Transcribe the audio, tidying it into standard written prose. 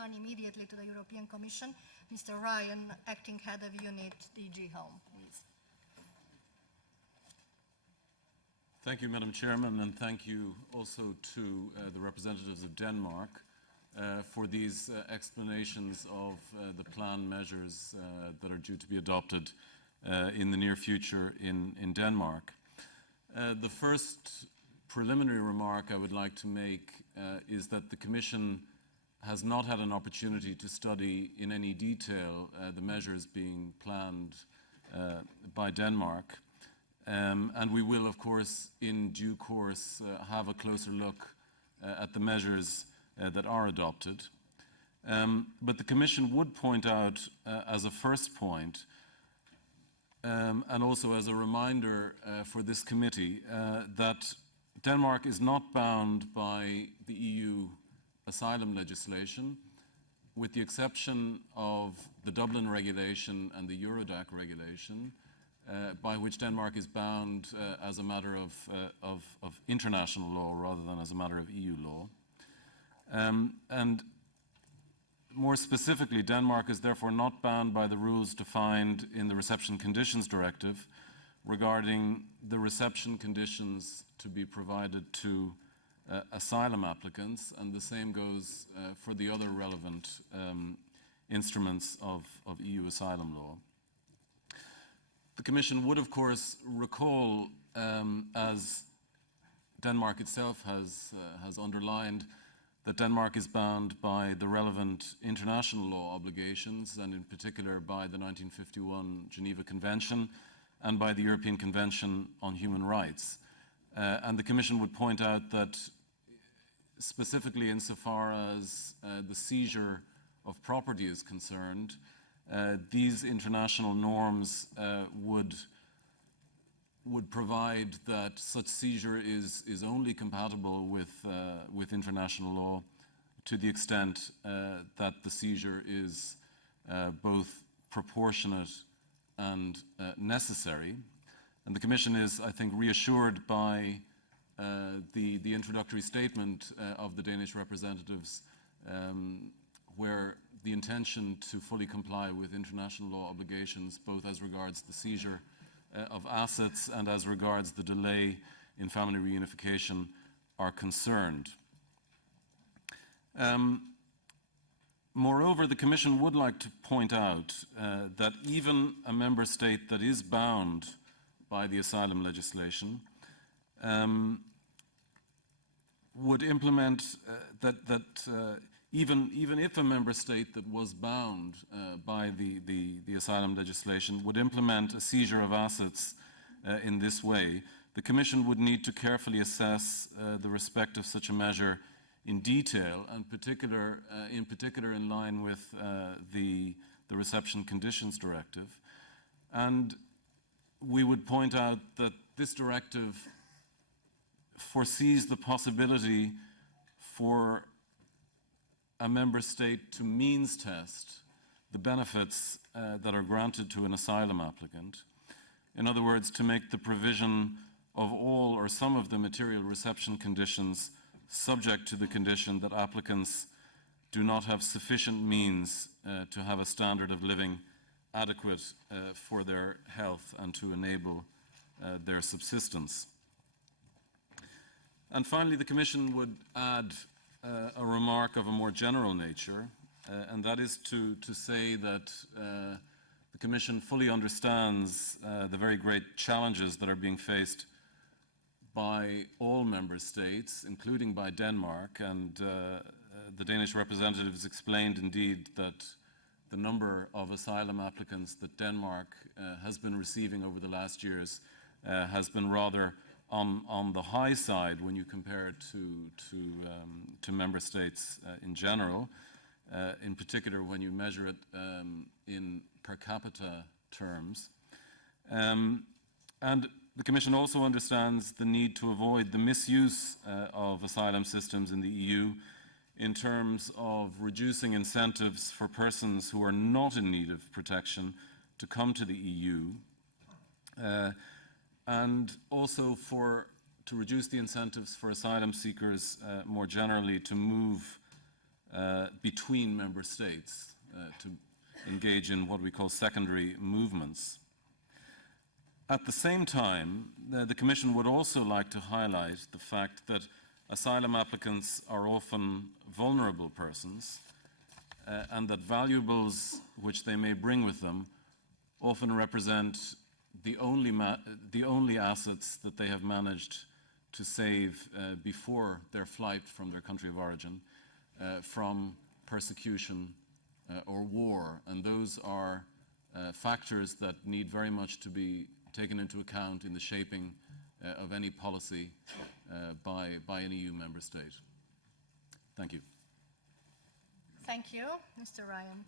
turn immediately to the European Commission. Mr. Ryan, Acting Head of Unit, DG Home, please. Thank you, Madam Chairman, and thank you also to the representatives of Denmark for these explanations of the planned measures that are due to be adopted in the near future in Denmark. The first preliminary remark I would like to make is that the Commission has not had an opportunity to study in any detail the measures being planned by Denmark. And we will, of course, in due course, have a closer look at the measures that are adopted. But the Commission would point out as a first point, and also as a reminder for this committee, that Denmark is not bound by the EU asylum legislation, with the exception of the Dublin regulation and the Eurodac regulation, by which Denmark is bound as a matter of international law rather than as a matter of EU law. And more specifically, Denmark is therefore not bound by the rules defined in the Reception Conditions Directive regarding the reception conditions to be provided to asylum applicants, and the same goes for the other relevant instruments of EU asylum law. The Commission would, of course, recall, as Denmark itself has underlined, that Denmark is bound by the relevant international law obligations, and in particular by the 1951 Geneva Convention and by the European Convention on Human Rights. And the Commission would point out that specifically insofar as the seizure of property is concerned, these international norms would provide that such seizure is only compatible with international law to the extent that the seizure is both proportionate and necessary. And the Commission is, I think, reassured by the introductory statement of the Danish representatives, where the intention to fully comply with international law obligations, both as regards the seizure of assets and as regards the delay in family reunification, are concerned. Moreover, the Commission would like to point out that even a member state that is bound by the asylum legislation would implement even if a member state that was bound by the asylum legislation would implement a seizure of assets in this way, the Commission would need to carefully assess the respect of such a measure in detail, and in particular in line with the Reception Conditions Directive. And we would point out that this directive foresees the possibility for a member state to means test the benefits that are granted to an asylum applicant. In other words, to make the provision of all or some of the material reception conditions subject to the condition that applicants do not have sufficient means to have a standard of living adequate for their health and to enable their subsistence. And finally, the Commission would add a remark of a more general nature, and that is to say that the Commission fully understands the very great challenges that are being faced by all member states, including by Denmark, and the Danish representatives explained indeed that the number of asylum applicants that Denmark has been receiving over the last years has been rather on the high side when you compare it to member states in general, in particular when you measure it in per capita terms. And the Commission also understands the need to avoid the misuse of asylum systems in the EU in terms of reducing incentives for persons who are not in need of protection to come to the EU, and also to reduce the incentives for asylum seekers more generally to move between member states to engage in what we call secondary movements. At the same time, the Commission would also like to highlight the fact that asylum applicants are often vulnerable persons and that valuables which they may bring with them often represent the only assets that they have managed to save before their flight from their country of origin from persecution or war. And those are factors that need very much to be taken into account in the shaping of any policy by an EU member state. Thank you. Thank you, Mr. Ryan.